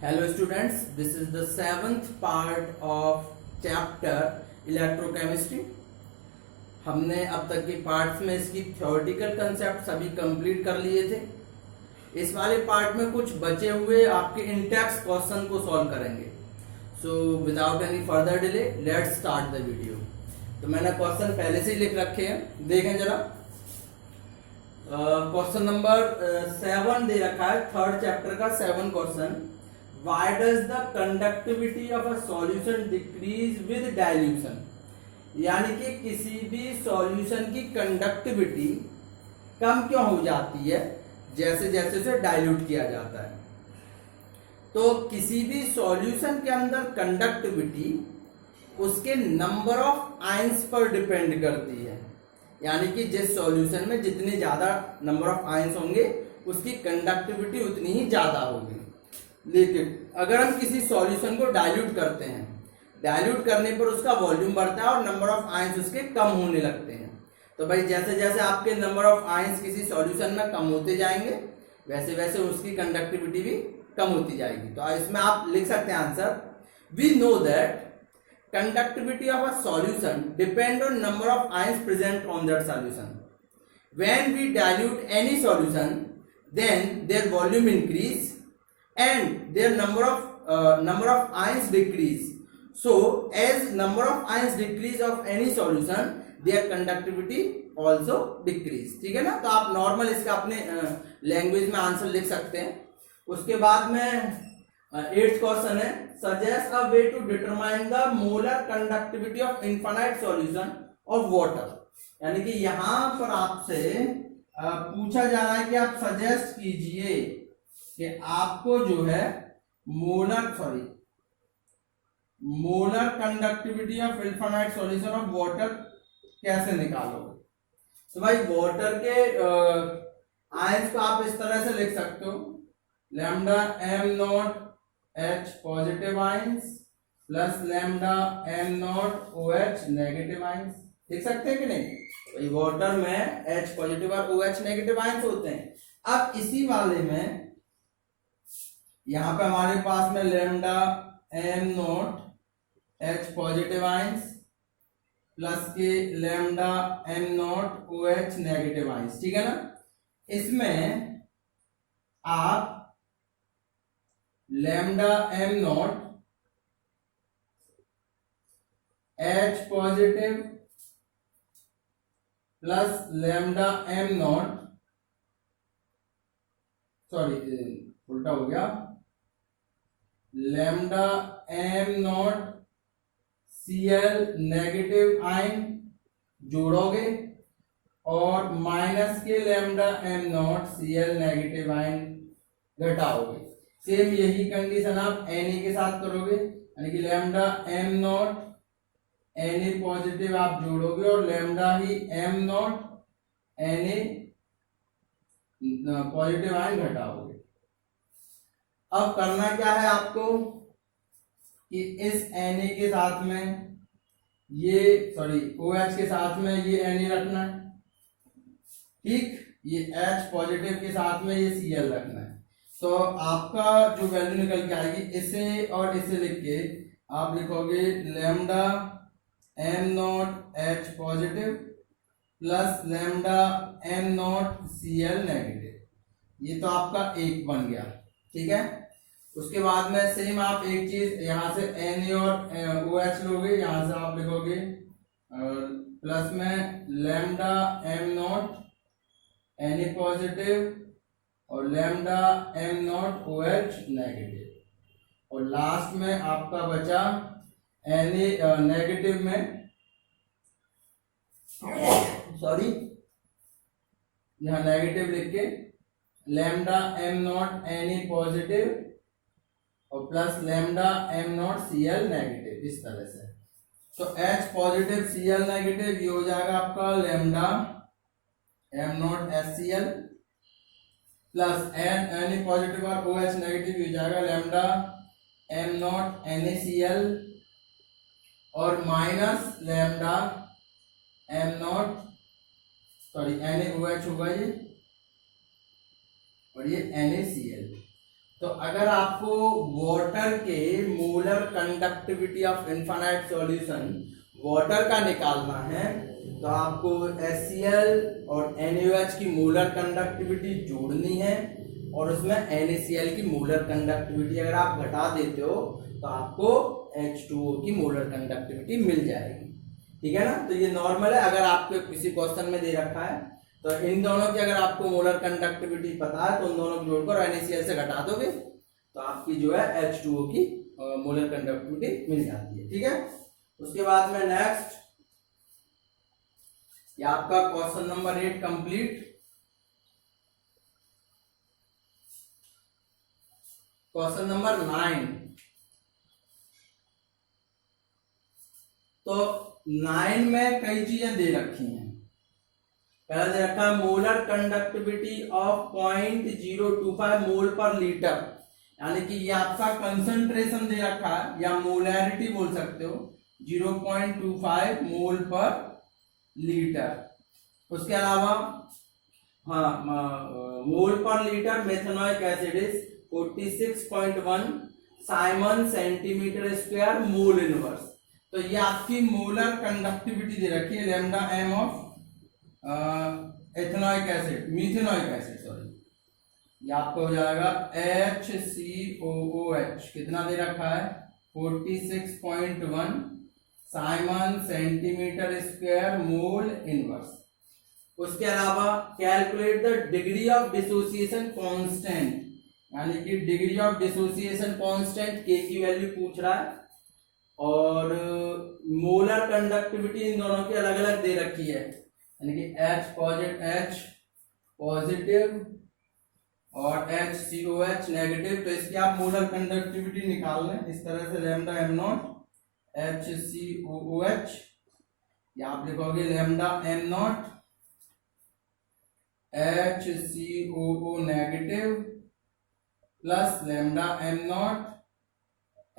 Hello students, this is the seventh part of chapter electrochemistry. हमने अब तक के पार्ट्स में इसकी थ्योरेटिकल कंसेप्ट सभी कंप्लीट कर लिए थे। इस वाले पार्ट में कुछ बचे हुए आपके इंटेक्स क्वेश्चन को सॉल्व करेंगे। So without any further delay let's start the video. तो मैंने क्वेश्चन पहले से ही लिख रखे हैं, देखें जरा। क्वेश्चन नंबर 7 दे रखा है, थर्ड चैप्टर का 7 question. Why does the conductivity of a solution decrease with dilution? यानी कि किसी भी सॉल्यूशन की कंडक्टिविटी कम क्यों हो जाती है जैसे जैसे उसे डाइल्यूट किया जाता है। तो किसी भी सॉल्यूशन के अंदर कंडक्टिविटी उसके नंबर ऑफ आयंस पर डिपेंड करती है। यानी कि जिस सॉल्यूशन में जितने ज्यादा नंबर ऑफ आयंस होंगे उसकी कंडक्टिविटी उतनी ही ज्यादा होगी। लेकिन अगर हम किसी सॉल्यूशन को डाइल्यूट करते हैं, डाइल्यूट करने पर उसका वॉल्यूम बढ़ता है और नंबर ऑफ आयंस उसके कम होने लगते हैं। तो भाई जैसे जैसे आपके नंबर ऑफ आयंस किसी सॉल्यूशन में कम होते जाएंगे वैसे वैसे उसकी कंडक्टिविटी भी कम होती जाएगी। तो इसमें आप लिख सकते हैं answer, we know that conductivity of a solution depend on number of ions present on that solution. When we dilute any solution, then their volume increase and their number of ions decrease. So as number of ions decrease of any solution, their conductivity also decrease. ठीक है ना। तो आप normal इसका अपने language में answer लिख सकते हैं। उसके बाद में 8th क्वेश्चन है, suggest a way to determine the molar conductivity of infinite solution of water. यानी कि यहां पर आपसे पूछा जा रहा है कि आप सजेस्ट कीजिए कि आपको जो है molar conductivity of infinite solution of water कैसे निकालोगे। तो भाई वाटर के आयंस को आप इस तरह से लिख सकते हो, lambda M naught H positive ions plus lambda M naught OH negative ions. लिख सकते हैं कि नहीं। तो वाटर में H पॉजिटिव और OH नेगेटिव आयंस होते हैं। अब इसी वाले में यहां पे हमारे पास में lambda M naught H positive ions plus के lambda M naught OH negative ions. ठीक है ना। इसमें आप lambda M naught H positive plus lambda M naught, sorry उल्टा हो गया, lambda M naught Cl negative ion जोड़ोगे और माइनस के lambda M naught Cl negative ion घटाओगे। सेम यही कंडीशन आप Na के साथ करोगे, यानी कि lambda M naught Na positive आप जोड़ोगे और लैम्डा ही M naught Na positive ion घटाओगे। अब करना क्या है आपको कि इस Na के साथ में ये OH के साथ में ये Na रखना है, ठीक। ये H पॉजिटिव के साथ में ये Cl रखना है। तो आपका जो वैल्यू निकल के आएगी, इसे और इसे लिख के आप लिखोगे lambda M naught H positive plus lambda M naught Cl negative. ये तो आपका एक बन गया, ठीक है। उसके बाद में सेम आप एक चीज यहां से Na और OH लोगे, यहां से आप लिखोगे प्लस में lambda M naught Na positive और lambda M naught OH negative. और लास्ट में आपका बचा Na नेगेटिव में, सॉरी यहां नेगेटिव लिख के lambda M naught Na positive और plus lambda M naught Cl negative, इस तरह से। तो H पॉजिटिव Cl नेगेटिव ये हो जाएगा आपका lambda M not HCl plus Na positive और OH नेगेटिव हो जाएगा लैम्डा एम नॉट NaCl और minus lambda M not NaOH होगा ये और ये NaCl। तो तो अगर आपको वाटर के molar conductivity of infinite solution water का निकालना है तो आपको HCl और NaOH की मोलर कंडक्टिविटी जोड़नी है और उसमें NaCl की मोलर कंडक्टिविटी अगर आप घटा देते हो तो आपको H2O की मोलर कंडक्टिविटी मिल जाएगी। ठीक है ना। तो ये नॉर्मल है, अगर आपके किसी क्वेश्चन में दे रखा है तो इन दोनों की अगर आपको मोलर कंडक्टिविटी पता है तो उन दोनों को जोड़कर NaCl से घटा दोगे तो आपकी जो है H2O की मोलर कंडक्टिविटी मिल जाती है। ठीक है। उसके बाद में नेक्स्ट ये आपका question number 8 complete. Question number 9, तो 9 में कई चीजें दे रखी हैं। पहला दे रखा है molar conductivity of 0.025 mole per litre, यानी कि ये आपका कंसंट्रेशन दे रखा है या मोलैरिटी बोल सकते हो 0.25 मोल पर लीटर। उसके अलावा mole per litre methanoic acid is 46.1 siemens centimetre square mole inverse. तो ये आपकी मोलर कंडक्टिविटी दे रखी है lambda M of ethanoic acid methanoic acid sorry, ये आपको हो जाएगा HCOOH कितना दे रखा है 46.1 siemens centimetre square mole inverse. उसके अलावा calculate the degree of dissociation constant, यानी कि डिग्री ऑफ डिसोसिएशन कांस्टेंट के की वैल्यू पूछ रहा है और मोलर कंडक्टिविटी इन दोनों की अलग अलग दे रखी है, यानी कि H पॉजिटिव और HCOH नेगेटिव। तो इसकी आप मोलर कंडक्टिविटी निकाल लें इस तरह से लैम्डा एम नॉट HCOOH, या आप लिखोगे lambda M naught HCOO negative plus lambda M naught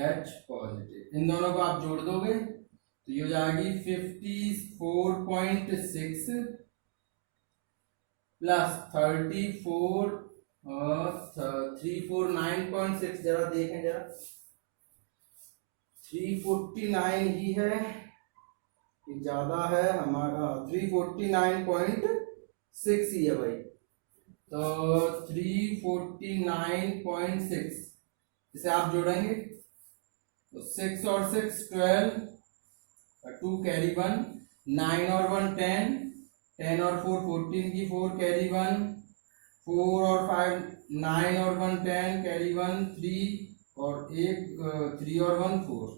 H positive. इन दोनों को आप जोड़ दोगे तो ये हो जाएगी 54.6 प्लस 349.6, जरा देखें जरा 349 ही है कि ज्यादा है हमारा 349.6 ही है भाई। तो 349.6 इसे आप जोड़ेंगे तो 6 और 6 12, 2 कैरी 1, 9 और 1 10, 10 और 4 14 की 4 कैरी 1, 4 और 5 9 और 1 10 कैरी 1 3 और 3 और 1 4,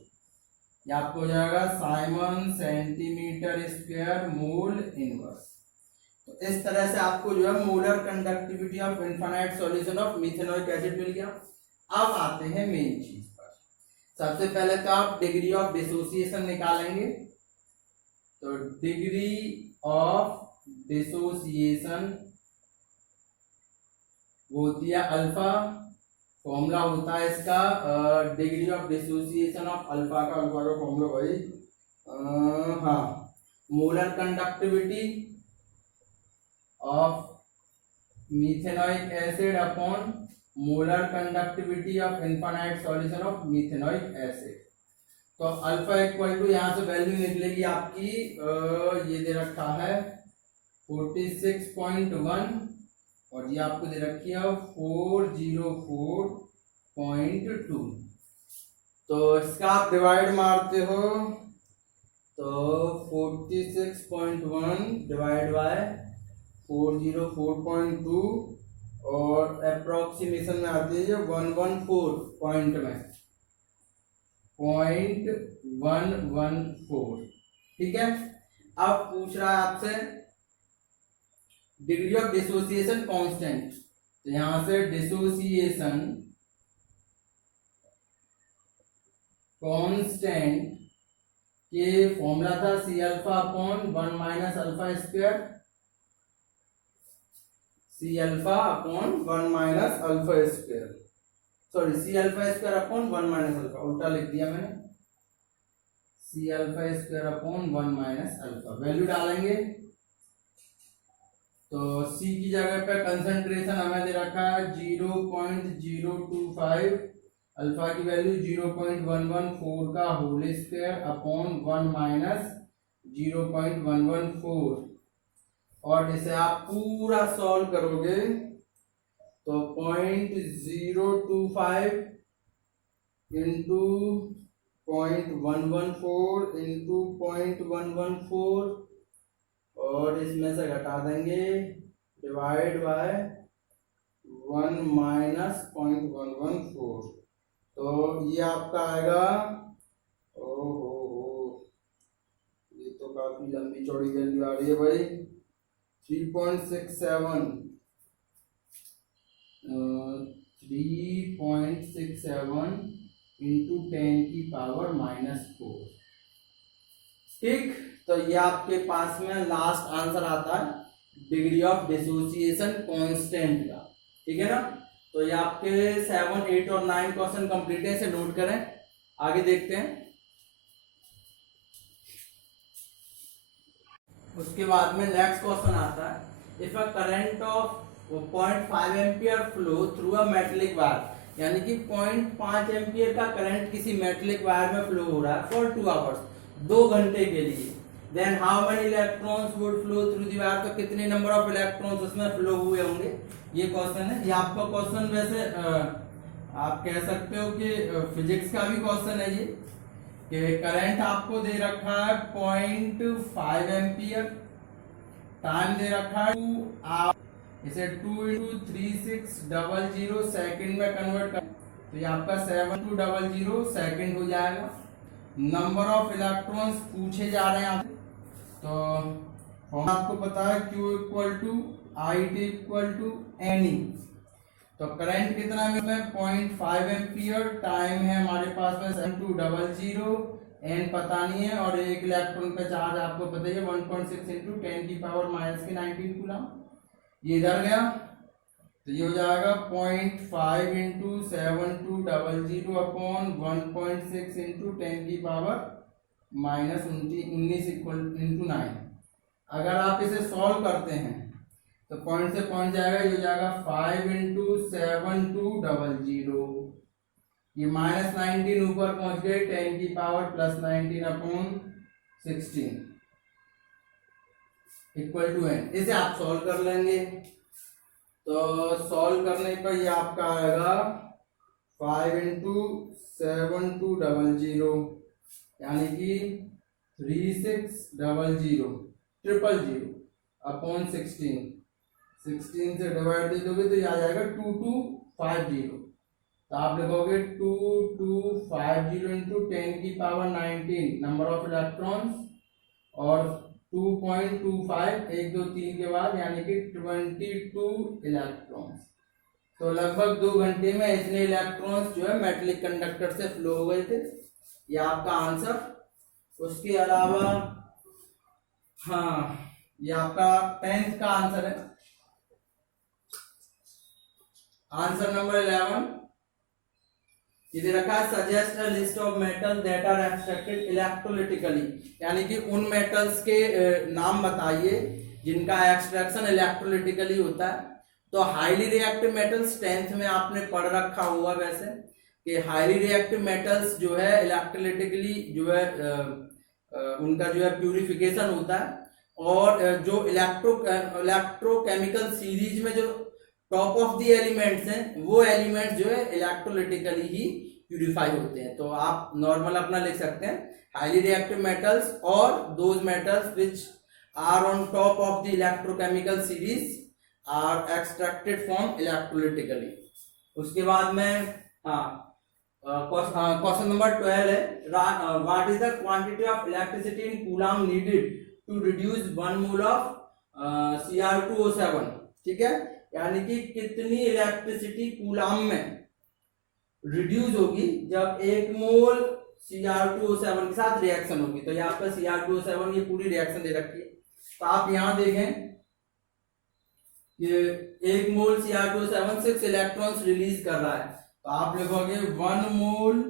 ये आपको हो जाएगा siemens centimetre square mole inverse. तो इस तरह से आपको जो है molar conductivity of infinite solution of methanoic acid मिल गया। अब आते हैं मेन चीज पर। सबसे पहले तो आप डिग्री ऑफ डिसोसिएशन निकालेंगे, तो डिग्री ऑफ डिसोसिएशन होती है अल्फा, फॉर्मूला होता है इसका degree of dissociation of alpha का फॉर्मूला भाई molar conductivity of methanoic acid upon molar conductivity of infinite solution of methanoic acid. तो अल्फा इक्वल टू यहाँ से वैल्यू निकलेगी आपकी ये दे रखा है 46.1 और ये आपको दे रखी है 404.2। तो इसका आप डिवाइड मारते हो तो 46.1 डिवाइड बाय 404.2 और अप्रोक्सीमेशन में आती है 114 पॉइंट में 0.114। ठीक है। अब पूछ रहा है आपसे डिग्री ऑफ डिसोसिएशन कांस्टेंट, तो यहां से डिसोसिएशन कांस्टेंट के फॉर्मूला था C alpha upon 1 minus alpha square, C alpha upon 1 minus alpha square, sorry C alpha square upon 1 minus alpha, उल्टा लिख दिया मैंने, C alpha square upon 1 minus alpha. Value डालेंगे तो C की जगह पे कंसंट्रेशन हमें दे रखा है 0.025, अल्फा की वैल्यू 0.114 का होल स्क्वायर अपॉन 1 माइनस 0.114, और इसे आप पूरा सॉल्व करोगे तो 0.025 इंटू 0.114 इंटू 0.114, और इसमें से घटा देंगे डिवाइड बाय 1 माइनस 0.114, तो ये आपका आएगा, ओहो ये तो काफी लंबी चौड़ी वैल्यू आ रही है भाई, 3.67 इंटू 10 की पावर -4। ठीक, तो ये आपके पास में लास्ट आंसर आता है डिग्री ऑफ डिसोसिएशन कांस्टेंट का। ठीक है ना, तो ये आपके 7, 8 और 9 क्वेश्चन कंप्लीट है, इसे नोट करें। आगे देखते हैं। उसके बाद में नेक्स्ट क्वेश्चन आता है, if a current of 0.5 ampere flow through a metallic wire, यानी कि 0.5 एम्पियर का करंट किसी मेटलिक वायर में फ्लो हो रहा है फॉर 2 आवर्स, 2 घंटे के लिए, then how many electrons would flow through the wire, तो कितने नंबर ऑफ इलेक्ट्रॉन्स उसमें फ्लो हुए होंगे, ये क्वेश्चन है। ये आपका क्वेश्चन वैसे आप कह सकते हो कि फिजिक्स का भी क्वेश्चन है ये, कि करंट आपको दे रखा है 0.5 एम्पियर, टाइम दे रखा है 2 आवर, इसे 2 × 3600 सेकंड में कन्वर्ट कर, तो ये आपका 7200 सेकंड हो जाएगा। नंबर ऑफ इलेक्ट्रॉन्स पूछे जा रहे हैं, तो फॉर्म आपको पता है Q = I T = NE। तो करंट कितना में 0.5 एम्पियर, टाइम है हमारे पास में 7200, n पता नहीं है, और एक इलेक्ट्रॉन का चार्ज आपको पता ही है 1.6 × 10 की पावर -19 कूलम। ये इधर गया तो ये हो जाएगा 0.5 × 7200 अपॉन 1.6 × 10 की पावर -19 × 9। अगर आप इसे सॉल्व करते हैं तो पॉइंट से पॉइंट जाएगा, ये हो जाएगा 5 × 7200, ये -19 ऊपर पहुंच गए, 10 की पावर +19 अपॉन 16 = n। इसे आप सॉल्व कर लेंगे, तो सॉल्व करने पर ये आपका आएगा 5 × 7200 यानी कि 3600 अपॉन 16 से डिवाइड दे दोगे तो ये आ जाएगा 2250। तो आप लिखोगे 2250 इंटू 10 की पावर 19 नंबर ऑफ इलेक्ट्रॉन्स, और 2.25 1 2 3 के बाद यानी कि 22 इलेक्ट्रॉन्स। तो लगभग 2 घंटे में इतने इलेक्ट्रॉन्स जो है मेटलिक कंडक्टर से फ्लो हो गए थे। ये आपका आंसर। उसके अलावा हाँ, ये आपका 10th का आंसर है। आंसर नंबर 11 इधर रखा है, suggest a list of metal that are extracted electrolytically, यानी कि उन मेटल्स के नाम बताइए जिनका एक्सट्रैक्शन इलेक्ट्रोलिटिकली होता है। तो हाईली रिएक्टिव मेटल्स 10th में आपने पढ़ रखा होगा वैसे, कि हाईली रिएक्टिव मेटल्स जो है इलेक्ट्रोलिटिकली जो है उनका जो है प्यूरिफिकेशन होता है, और जो इलेक्ट्रोकेमिकल सीरीज में जो टॉप ऑफ द एलिमेंट्स हैं वो एलिमेंट्स जो है इलेक्ट्रोलिटिकली ही प्यूरिफाई होते हैं। तो आप नॉर्मल अपना लिख सकते हैं, हाईली रिएक्टिव मेटल्स और those metals which are on top of the electrochemical series are extracted from electrolytically. उसके बाद में क्वेश्चन नंबर 12 है, what is the quantity of electricity in coulomb needed to reduce 1 mole of Cr2O7। ठीक है, यानी कि कितनी इलेक्ट्रिसिटी कूलम में रिड्यूस होगी जब 1 मोल Cr2O7 के साथ रिएक्शन होगी। तो ये आपका Cr2O7 ये पूरी रिएक्शन दे रखी है। तो आप यहां देखें कि 1 मोल Cr2O7 6 इलेक्ट्रॉन्स रिलीज कर रहा है, तो आप लिखोगे 1 मोल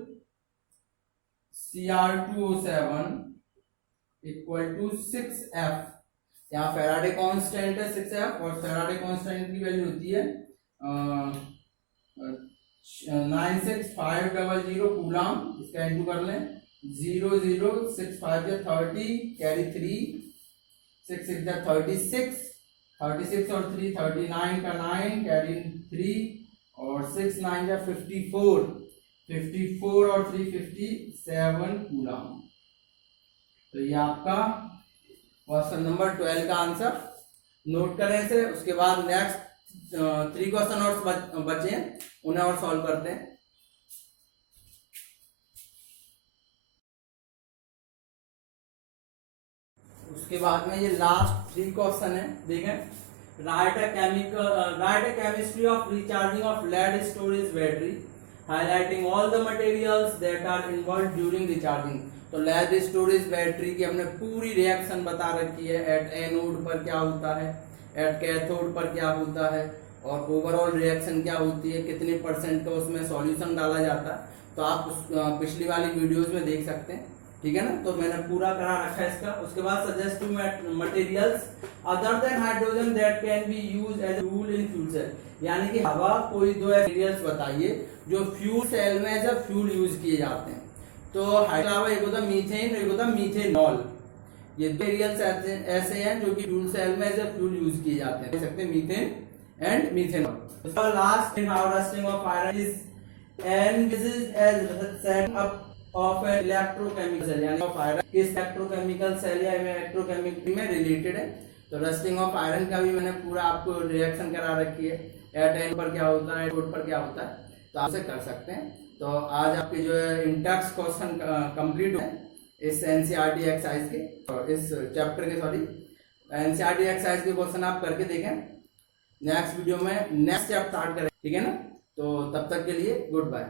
Cr2O7 = 6F, यहाँ फेराडे कांस्टेंट है 6F और फेराडे कांस्टेंट की वैल्यू होती है 96500 कूलम। इसका इंटू कर लें 0065 या 30 कैरी 3 6 6 या 36 36 और 3 39 का 9 कैरी 3 और 6 9 या 54 54 और 3 57 कूलम। तो ये आपका क्वेश्चन नंबर 12 का आंसर नोट करें इसे। उसके बाद नेक्स्ट 3 क्वेश्चन और बचे उन्हें और सॉल्व करते हैं। उसके बाद में ये लास्ट 3 क्वेश्चन है, देखें। Write a chemistry of recharging of lead storage battery highlighting all the materials that are involve during recharging. तो लेड स्टोरेज बैटरी की हमने पूरी रिएक्शन बता रखी है। एट एनोड पर क्या होता है, एट कैथोड पर क्या होता है, और ओवरऑल रिएक्शन क्या होती है, कितने परसेंट का उसमें सॉल्यूशन डाला जाता है। तो आप पिछली वाली वीडियोस में देख सकते हैं, ठीक है ना। तो मैंने पूरा करा रखा है इसका। उसके बाद suggest two materials other than hydrogen that can be used as fuel in fuel cell, यानी कि हवा कोई दो मटेरियल्स बताइए जो फ्यूल सेल में एज अ फ्यूल यूज किए जाते हैं। तो हाइड्रोजन एक होता मीथेन, एक होता मीथेनॉल। ये मटेरियल्स ऐसे हैं जो कि फ्यूल सेल में एज अ फ्यूल यूज किए जाते हैं, देख सकते हैं methane and methanol. Last in how rusting of iron is envisaged as setting up of an electrochemical cell, यानी ऑफ आयरन किस इलेक्ट्रोकेमिकल सेल या इलेक्ट्रोकेमिकल में रिलेटेड है। तो रस्टिंग ऑफ आयरन का भी मैंने पूरा आपको रिएक्शन करा रखी है। एट एन पर क्या होता है, एट पर क्या होता है, तो आप कर सकते हैं। तो आज आपके जो है इंटेक्स क्वेश्चन कंप्लीट है इस एनसीईआरटी एक्सरसाइज के, और इस चैप्टर के, सॉरी एनसीईआरटी एक्सरसाइज के क्वेश्चन आप करके देखें। नेक्स्ट वीडियो में नेक्स्ट चैप्टर स्टार्ट करें, ठीक है ना। तो तब तक के लिए गुड बाय।